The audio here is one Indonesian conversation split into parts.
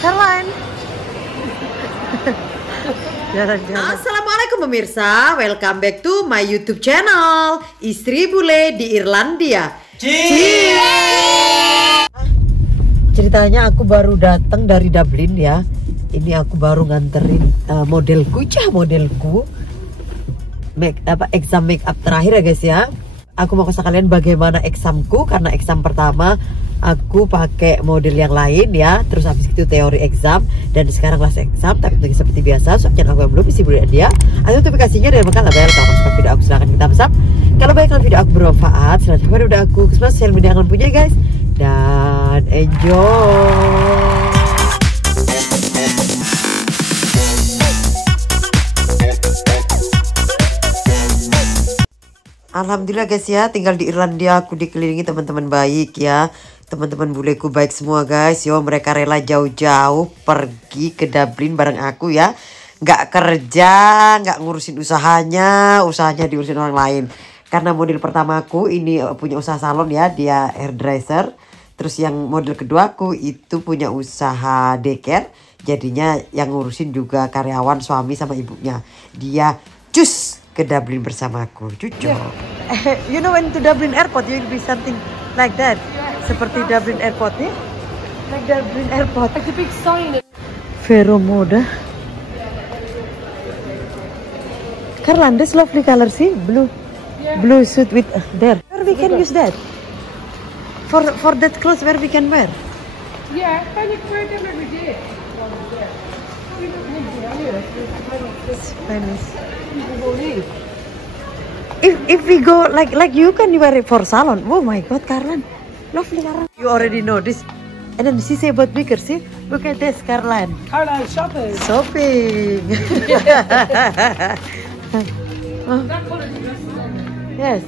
Caroline. Assalamualaikum pemirsa, welcome back to my YouTube channel Istri Bule di Irlandia. Ceritanya aku baru datang dari Dublin ya. Ini aku baru nganterin modelku, exam make up terakhir ya guys ya. Aku mau kasih kalian bagaimana examku, karena exam pertama aku pakai model yang lain ya. Terus habis itu teori exam, dan sekarang kelas exam. Tapi seperti biasa, channel aku yang belum isi beli dia. Ada notifikasinya dan bakal bel. Kalau suka video aku silahkan kita thumbs up. Kalau baiklah video aku bermanfaat, silahkan video aku ke sosial media kalian punya guys. Dan enjoy. Alhamdulillah guys ya, tinggal di Irlandia aku dikelilingi teman-teman baik ya. Teman-teman buleku baik semua guys. Yo, mereka rela jauh-jauh pergi ke Dublin bareng aku ya. Nggak kerja, nggak ngurusin usahanya diurusin orang lain. Karena model pertamaku ini punya usaha salon ya, dia hairdresser. Terus yang model keduaku itu punya usaha daycare. Jadinya yang ngurusin juga karyawan, suami sama ibunya. Dia cus ke Dublin bersamaku, cucu. You know when to Dublin Airport, you will be something like that. Seperti Dublin Airport nih. Like Dublin Airport. Like a big sign. Vero Moda. Caroline, this lovely color, see? Blue. Yeah. Blue suit with there. Where we can use that? For that clothes where we can wear? Yeah, can you wear them every day? If we go like you can wear it for salon. Oh my god, Caroline, lovely Caroline. You already know this. And then she say about bigger, see? Look at this, Caroline. Caroline shopping. Shopping. That colour dress is on. Yes.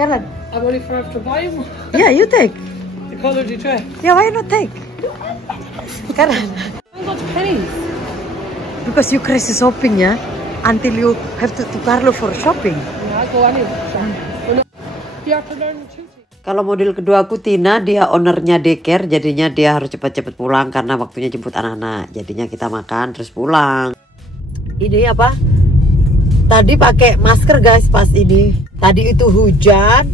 Caroline. I'm only for after buying one. Yeah, you take. The colour of the dress. Yeah, why not take? Caroline. I go to Penny's. Because you crazy shopping ya, until you have to Carlo for shopping. Yeah, I go anywhere. You have to learn the Kalau model kedua aku Tina, dia ownernya daycare, jadinya dia harus cepat-cepat pulang karena waktunya jemput anak-anak. Jadinya kita makan terus pulang. Ini apa? Tadi pakai masker guys pas ini. Tadi itu hujan,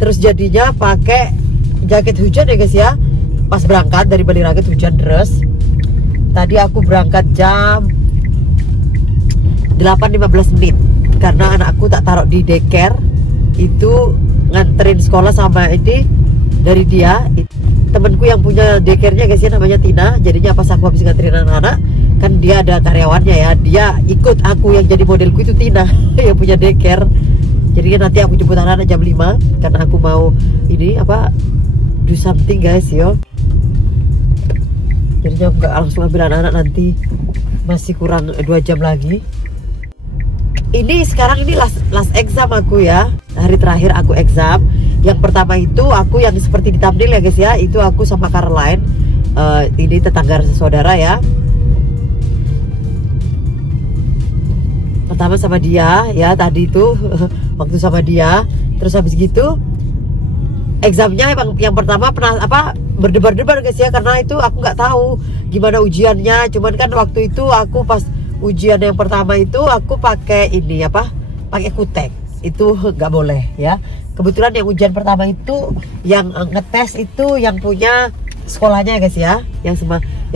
terus jadinya pakai jaket hujan ya guys ya. Pas berangkat dari Baliragat hujan deras. Tadi aku berangkat jam 8.15 menit karena anakku tak taruh di daycare, itu nganterin sekolah sama ini dari dia temanku yang punya daycare-nya guys ya, namanya Tina. Jadinya pas aku habis nganterin anak-anak kan dia ada karyawannya ya, dia ikut aku yang jadi modelku itu Tina yang punya daycare. Jadinya nanti aku jemput anak-anak jam 5 karena aku mau ini apa do something guys yo. Jadinya aku nggak langsung ambil anak-anak, nanti masih kurang 2 jam lagi. Ini sekarang ini last exam aku ya, hari terakhir aku exam. Yang pertama itu aku yang seperti di thumbnail ya guys ya, itu aku sama Caroline, ini tetangga saudara ya. Pertama sama dia ya tadi itu waktu sama dia, terus habis gitu examnya yang pertama pernah berdebar-debar guys ya, karena itu aku nggak tahu gimana ujiannya. Cuman kan waktu itu aku pas ujian yang pertama itu aku pakai ini pakai kutek, itu nggak boleh ya. Kebetulan yang ujian pertama itu yang ngetes itu yang punya sekolahnya guys ya, yang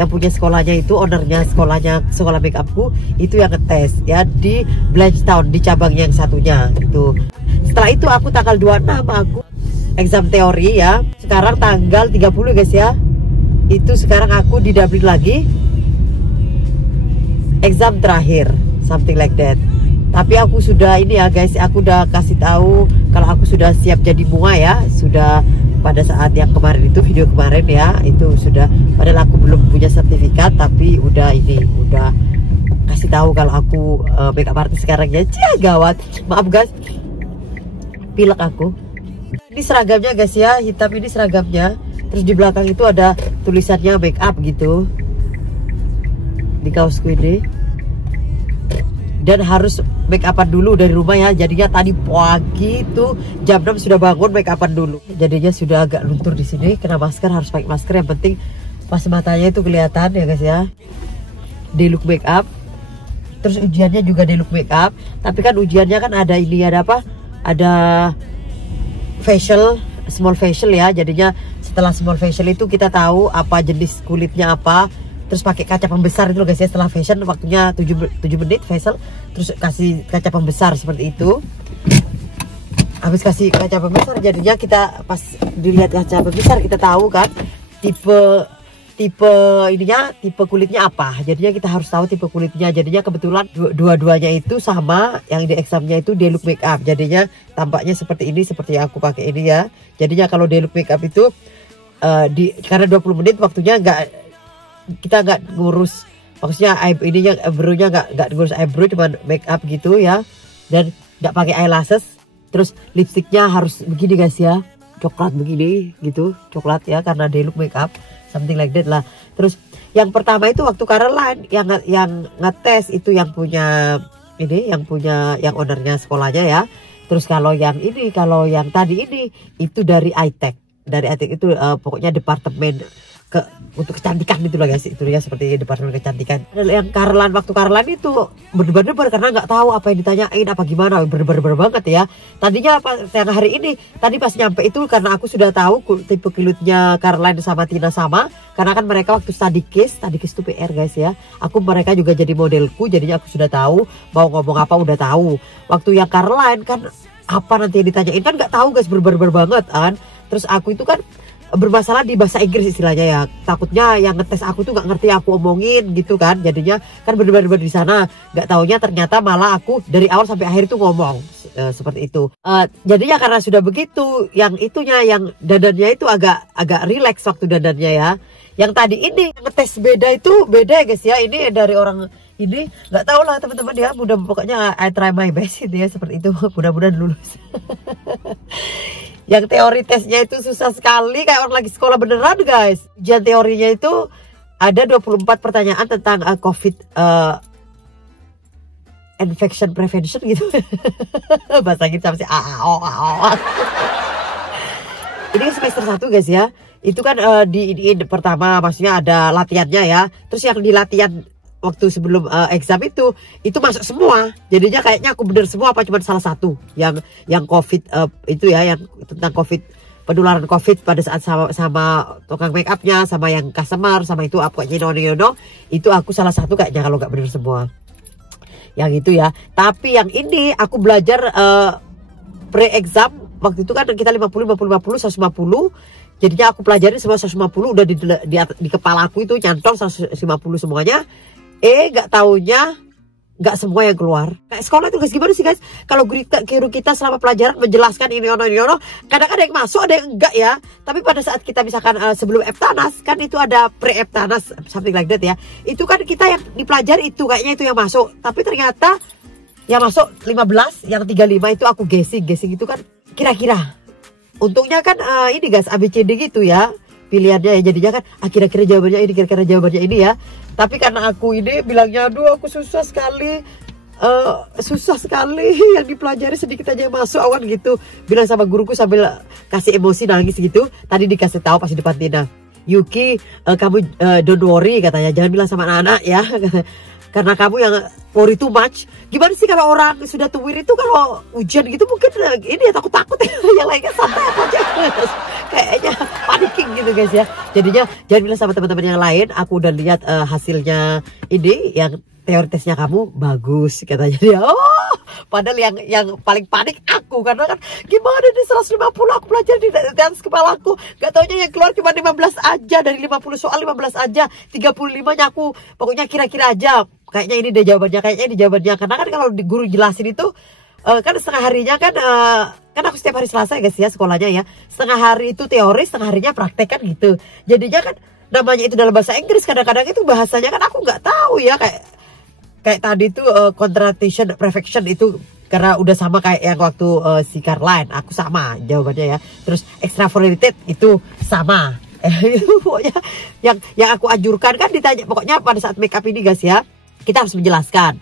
punya sekolahnya itu ownernya sekolah make upku itu yang ngetes ya di Blanchetown, di cabang yang satunya itu. Setelah itu aku tanggal 26 aku exam teori ya. Sekarang tanggal 30 guys ya, itu sekarang aku di Dublin lagi, exam terakhir, something like that. Tapi aku sudah ini ya guys, aku udah kasih tahu kalau aku sudah siap jadi mua ya. Sudah pada saat yang kemarin itu, video kemarin ya, itu sudah, padahal aku belum punya sertifikat, tapi udah kasih tahu kalau aku makeup artist sekarang ya. Gawat, maaf guys, pilek aku. Ini seragamnya guys ya, hitam ini seragamnya. Terus di belakang itu ada tulisannya make up gitu di kaosku ini. Dan harus make upan dulu dari rumah ya. Jadinya tadi pagi itu jam 6 sudah bangun make upan dulu. Jadinya sudah agak luntur di sini, kena masker, harus pakai masker. Yang penting pas matanya itu kelihatan ya guys ya, day look makeup. Terus ujiannya juga day look makeup, tapi kan ujiannya kan ada ini, ada apa, ada facial, small facial ya. Jadinya setelah small facial itu kita tahu apa jenis kulitnya apa, terus pakai kaca pembesar itu loh guys ya. Setelah facial waktunya 7 menit facial, terus kasih kaca pembesar seperti itu. Habis kasih kaca pembesar, jadinya kita pas dilihat kaca pembesar kita tahu kan tipe ininya, tipe kulitnya apa. Jadinya kita harus tahu tipe kulitnya. Jadinya kebetulan dua-duanya itu sama, yang di examnya itu day look makeup. Jadinya tampaknya seperti ini, seperti yang aku pakai ini ya. Jadinya kalau day look makeup itu karena 20 menit waktunya kita nggak ngurus, maksudnya ininya eyebrow-nya nggak ngurus eyebrow, cuma makeup gitu ya. Dan nggak pakai eyelashes. Terus lipstiknya harus begini guys ya, coklat begini gitu, coklat ya, karena day look makeup. Something like that lah. Terus yang pertama itu waktu Caroline yang ngetes itu yang punya ini, yang ownernya sekolahnya ya. Terus kalau yang tadi ini itu dari iTech. Dari iTech itu pokoknya departemen untuk kecantikan itu lah guys, itu ya, seperti departemen kecantikan. Yang waktu Caroline itu berdebar-debar karena nggak tahu apa yang ditanyain, apa gimana, berdebar banget ya. Tadinya yang hari ini tadi pas nyampe itu, karena aku sudah tahu tipe kulitnya Caroline sama Tina sama, karena kan mereka waktu study case itu PR guys ya. Mereka juga jadi modelku, jadinya aku sudah tahu mau ngomong apa, udah tahu. Waktu yang Caroline kan apa nanti yang ditanyain kan nggak tahu guys, berdebar banget kan. Terus aku itu kan bermasalah di bahasa Inggris istilahnya ya, takutnya yang ngetes aku tuh nggak ngerti aku omongin gitu kan. Jadinya kan berdebar di sana, nggak taunya ternyata malah aku dari awal sampai akhir tuh ngomong seperti itu. Jadinya karena sudah begitu, yang dandannya itu agak relax waktu dandannya ya. Yang tadi ini ngetes beda ya guys ya. Ini dari orang ini, nggak tahu lah teman-teman ya, pokoknya I try my best gitu ya, seperti itu. Mudah-mudahan lulus. Yang teori tesnya itu susah sekali, kayak orang lagi sekolah beneran guys. Ujian teorinya itu ada 24 pertanyaan tentang COVID infection prevention gitu. Bahasa Inggris sama si Ini semester 1 guys ya. Itu kan di pertama maksudnya ada latihannya ya. Terus yang di latihan waktu sebelum exam itu masuk semua. Jadinya kayaknya aku bener semua apa cuma salah satu yang COVID itu ya, yang tentang COVID, penularan COVID pada saat sama tukang make upnya, sama yang customer, sama itu apa Yono itu aku salah satu kayaknya kalau nggak bener semua. Yang itu ya. Tapi yang ini aku belajar pre-exam waktu itu kan kita 50 150. Jadinya aku pelajarin semua 150, udah di kepala aku itu nyantol 150 semuanya. Nggak taunya nggak semua yang keluar. Kayak sekolah itu guys, gimana sih guys, kalau guru kita selama pelajaran menjelaskan ini ono, kadang ada yang masuk ada yang enggak ya. Tapi pada saat kita misalkan sebelum Eptanas kan itu ada pre-Eptanas something like that ya, itu kan kita yang dipelajari itu kayaknya itu yang masuk. Tapi ternyata yang masuk 15, yang 35 itu aku guessing itu kan kira-kira. Untungnya kan ini guys ABCD gitu ya pilihannya ya, jadinya kan kira-kira jawabannya ini, kira-kira jawabannya ini ya. Tapi karena aku ini bilangnya aduh aku susah sekali yang dipelajari sedikit aja yang masuk awan gitu, bilang sama guruku sambil kasih emosi nangis gitu. Tadi dikasih tahu pas di depan Tina, Yuki kamu don't worry katanya, jangan bilang sama anak-anak ya. Karena kamu yang worry too much. Gimana sih kalau orang sudah tuwir itu kalau ujian gitu mungkin ini ya takut-takut ya. Yang lainnya santai apa aja. Kayaknya panicking gitu guys ya. Jadinya jangan bilang sama teman-teman yang lain, aku udah lihat hasilnya ini, yang teori tesnya kamu bagus katanya dia. Oh, padahal yang paling panik aku, karena kan gimana nih 150 aku belajar di atas kepala aku, gak taunya yang keluar cuma 15 aja, dari 50 soal 15 aja, 35-nya aku pokoknya kira-kira aja. Kayaknya ini deh jawabannya, karena kan kalau guru jelasin itu kan setengah harinya kan aku setiap hari Selasa ya guys ya sekolahnya ya, setengah hari itu teori, setengah harinya praktek kan gitu. Jadinya kan namanya itu dalam bahasa Inggris, kadang-kadang itu bahasanya kan aku nggak tahu ya, kayak tadi tuh contradiction perfection itu karena udah sama kayak yang waktu si Caroline, aku sama jawabannya ya. Terus extrapolated itu sama. Pokoknya yang aku anjurkan kan ditanya, pokoknya pada saat make up ini guys ya, kita harus menjelaskan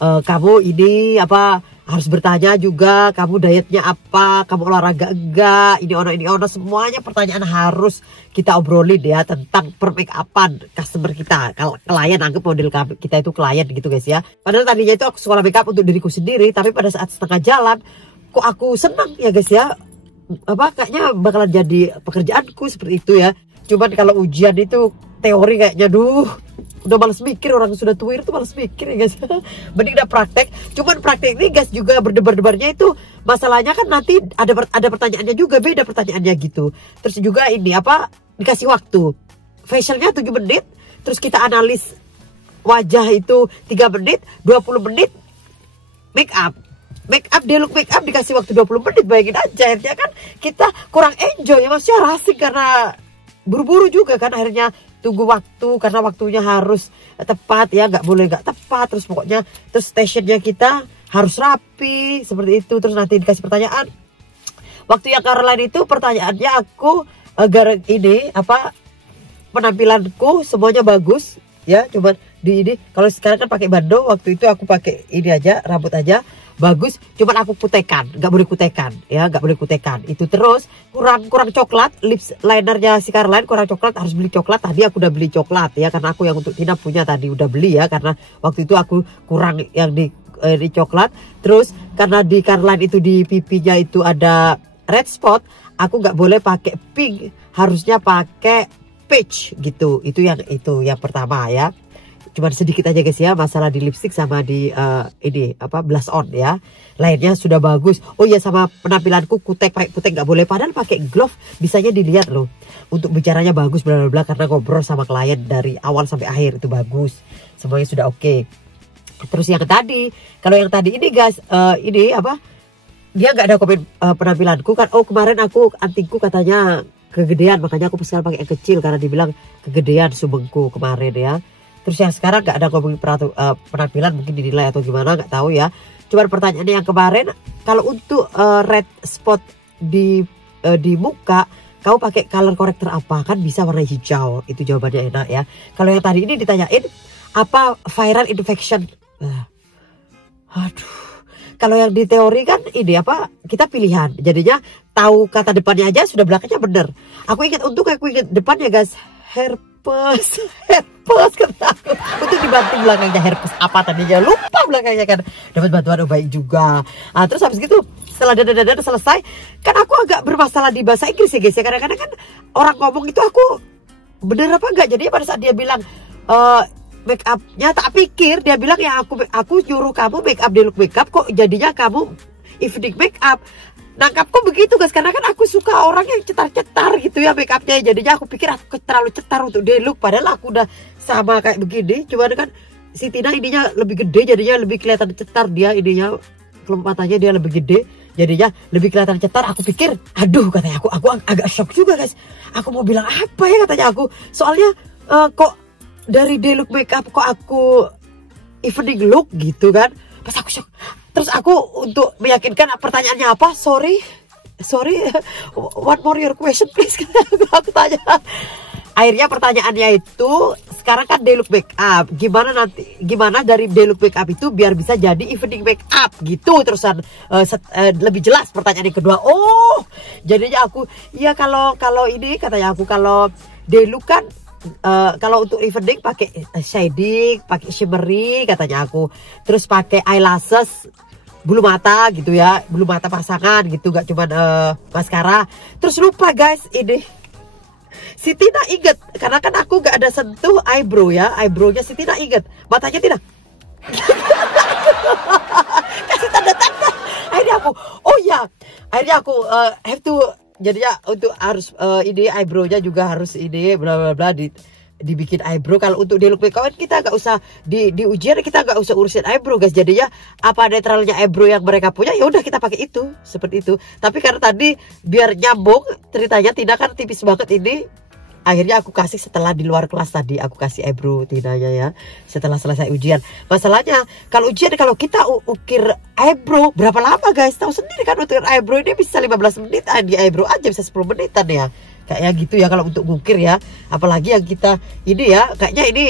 kamu ini apa harus bertanya juga, kamu dietnya apa, kamu olahraga enggak, ini ono semuanya pertanyaan harus kita obrolin ya tentang per make upan customer kita. Kalau klien, anggap model kita itu klien gitu guys ya. Padahal tadinya itu aku sekolah make up untuk diriku sendiri, tapi pada saat setengah jalan kok aku senang ya guys ya, apa kayaknya bakalan jadi pekerjaanku seperti itu ya. Cuman kalau ujian itu teori kayaknya udah males mikir, orang sudah tua itu males mikir ya guys. Mending udah praktek. Cuman praktek ini guys juga berdebar-debarnya itu masalahnya kan nanti ada pertanyaannya juga, beda pertanyaannya gitu. Terus juga ini apa dikasih waktu facialnya 7 menit, terus kita analis wajah itu 3 menit, 20 menit make up deluxe make up dikasih waktu 20 menit. Bayangin aja, akhirnya kan kita kurang enjoy ya, maksudnya asik karena buru-buru juga kan, akhirnya tunggu waktu karena waktunya harus tepat ya, nggak boleh nggak tepat. Terus pokoknya terus stationnya kita harus rapi seperti itu. Terus nanti dikasih pertanyaan. Waktu yang Caroline itu pertanyaannya aku agar ini apa penampilanku semuanya bagus ya. Coba di ini kalau sekarang kan pakai bando, waktu itu aku pakai ini aja, rambut aja bagus, cuman aku kutekan, nggak boleh kutekan ya, nggak boleh kutekan itu. Terus kurang coklat, lips linernya si Caroline kurang coklat, harus beli coklat. Tadi aku udah beli coklat ya, karena aku yang untuk Tina punya tadi udah beli ya, karena waktu itu aku kurang yang di coklat. Terus karena di Caroline itu di pipinya itu ada red spot, aku nggak boleh pakai pink, harusnya pakai peach gitu. Itu yang pertama ya. Cuman sedikit aja guys ya, masalah di lipstick sama di ini apa blush on ya. Lainnya sudah bagus. Oh ya, sama penampilanku pakai kutek nggak boleh, padahal pakai glove bisanya dilihat loh. Untuk bicaranya bagus bla bla bla, karena ngobrol sama klien dari awal sampai akhir itu bagus. Semuanya sudah oke. Terus yang tadi, kalau yang tadi ini guys, ini apa? Dia nggak ada komen penampilanku kan. Oh kemarin antingku katanya kegedean, makanya aku sekarang pakai yang kecil karena dibilang kegedean sumengku kemarin ya. Terus yang sekarang nggak ada ngomongin penampilan, mungkin dinilai atau gimana nggak tahu ya. Cuman pertanyaannya yang kemarin, kalau untuk red spot di muka, kamu pakai color corrector apa? Kan bisa warna hijau, itu jawabannya enak ya. Kalau yang tadi ini ditanyain apa viral infection, aduh. Kalau yang di teori kan ini apa kita pilihan, jadinya tahu kata depannya aja sudah belakangnya bener. Aku ingat depannya guys, herpes kata aku. Untuk dibantu belakangnya herpes apa tadinya, lupa belakangnya kan. Dapat bantuan baik juga. Nah, terus habis gitu setelah dada selesai, kan aku agak bermasalah di bahasa Inggris ya guys ya. Kadang-kadang kan orang ngomong itu aku bener apa enggak. Jadi pada saat dia bilang make upnya, tak pikir dia bilang ya aku nyuruh kamu make up deluxe make up, kok jadinya kamu evening make up. Nangkapku begitu guys, karena kan aku suka orang yang cetar-cetar gitu ya make upnya. Jadinya aku pikir aku terlalu cetar untuk deluxe, padahal aku udah sama kayak begini. Cuman kan si Tina ininya lebih gede, jadinya lebih kelihatan cetar. Dia ininya kelompatannya dia lebih gede, jadinya lebih kelihatan cetar. Aku pikir aduh, katanya aku agak shock juga guys. Aku mau bilang apa ya katanya aku, soalnya kok dari deluxe makeup kok aku evening look gitu kan. Pas aku shock. Terus aku untuk meyakinkan pertanyaannya apa, sorry one more your question please. Aku tanya. Akhirnya pertanyaannya itu sekarang kan deluxe makeup, gimana dari deluxe makeup itu biar bisa jadi evening makeup gitu. Terusan lebih jelas pertanyaan yang kedua. Oh jadinya aku ya kalau ini katanya aku, kalau deluxe kan kalau untuk evening pakai shading, pakai shimmery katanya aku. Terus pakai eyelashes, bulu mata gitu ya, bulu mata pasangan gitu, gak cuma maskara. Terus lupa guys, ini si Tina inget, karena kan aku gak ada sentuh eyebrow ya, eyebrownya si Tina inget, matanya Tina kasih tanda-tanda. Akhirnya aku have to, jadinya untuk harus ini eyebrownya juga harus ini bla bla bla dibikin eyebrow. Kalau untuk deluxe makeup kita nggak usah di ujian, kita nggak usah urusin eyebrow guys. Jadinya apa netralnya eyebrow yang mereka punya, ya udah kita pakai itu seperti itu. Tapi karena tadi biar nyambung ceritanya, Tina kan tipis banget ini. Akhirnya aku kasih setelah di luar kelas tadi, aku kasih eyebrow Tinanya ya setelah selesai ujian. Masalahnya kalau ujian, kalau kita ukir eyebrow berapa lama guys? Tahu sendiri kan, untuk eyebrow ini bisa 15 menit, di eyebrow aja bisa 10 menitan ya. Kayaknya gitu ya kalau untuk ngukir ya. Apalagi yang kita ini ya, kayaknya ini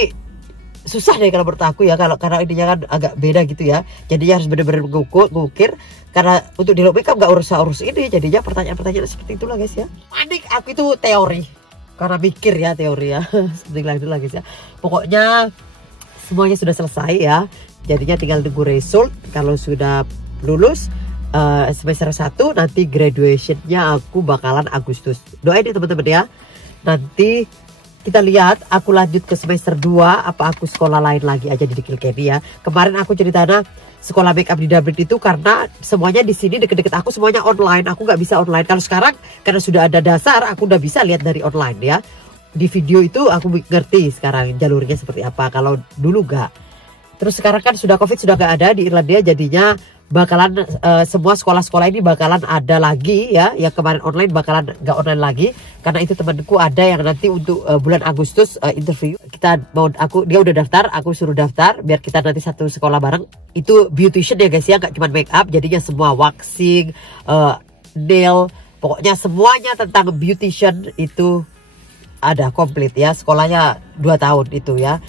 susah deh kalau menurut aku ya, kalau karena ininya kan agak beda gitu ya, jadinya harus bener-bener ngukir karena untuk di makeup nggak urus ini, jadinya pertanyaan-pertanyaan seperti itulah guys ya. Panik aku itu teori karena mikir ya, teori ya. Seperti lah guys ya, pokoknya semuanya sudah selesai ya, jadinya tinggal tunggu result. Kalau sudah lulus semester 1 nanti graduationnya aku bakalan Agustus. Doain ya teman-teman ya, nanti kita lihat aku lanjut ke semester 2 apa aku sekolah lain lagi aja di Kilkenny ya. Kemarin aku ceritanya sekolah makeup di Dublin itu karena semuanya di sini deket-deket aku semuanya online, aku nggak bisa online. Kalau sekarang karena sudah ada dasar aku udah bisa lihat dari online ya, di video itu aku ngerti sekarang jalurnya seperti apa, kalau dulu nggak. Terus sekarang kan sudah COVID sudah nggak ada di Irlandia, jadinya bakalan semua sekolah-sekolah ini bakalan ada lagi ya, yang kemarin online bakalan nggak online lagi, karena itu temanku ada yang nanti untuk bulan Agustus interview. Dia udah daftar, aku suruh daftar biar kita nanti satu sekolah bareng. Itu beautician ya guys ya, nggak cuma make up, jadinya semua waxing, nail, pokoknya semuanya tentang beautician itu ada komplit ya. Sekolahnya 2 tahun itu ya,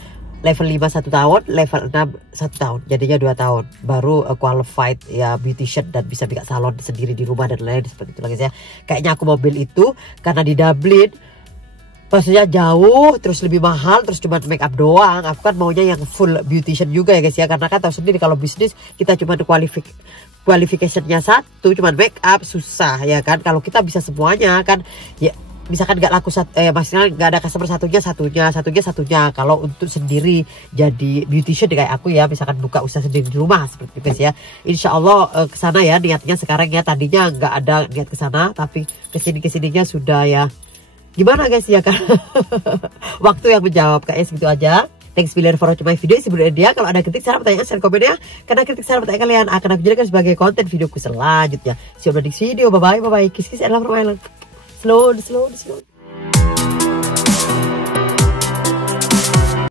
level 5 1 tahun, level 6 1 tahun, jadinya 2 tahun baru qualified ya beautician dan bisa buka salon sendiri di rumah dan lain seperti itu lagi ya. Kayaknya aku mobil itu karena di Dublin maksudnya jauh, terus lebih mahal, terus cuma make up doang. Aku kan maunya yang full beautician juga ya guys ya, karena kan tahu sendiri kalau bisnis kita cuma qualificationnya 1, cuma make up susah ya kan. Kalau kita bisa semuanya kan ya, misalkan nggak laku maksudnya nggak ada customer satunya. Kalau untuk sendiri jadi beautician kayak aku ya, misalkan buka usaha sendiri di rumah seperti itu guys ya, insya Allah kesana ya niatnya sekarang ya. Tadinya nggak ada niat kesana, tapi kesininya sudah ya. Gimana guys ya kan. Waktu yang menjawab, kayaknya segitu aja. Thanks for watching my video. Sebelum dia, kalau ada kritik, saran, pertanyaan, share komen ya. Karena kritik, saran, pertanyaan kalian akan aku jadikan sebagai konten videoku selanjutnya. See you on the next video. Bye bye. Kiss and love from Island. Slow.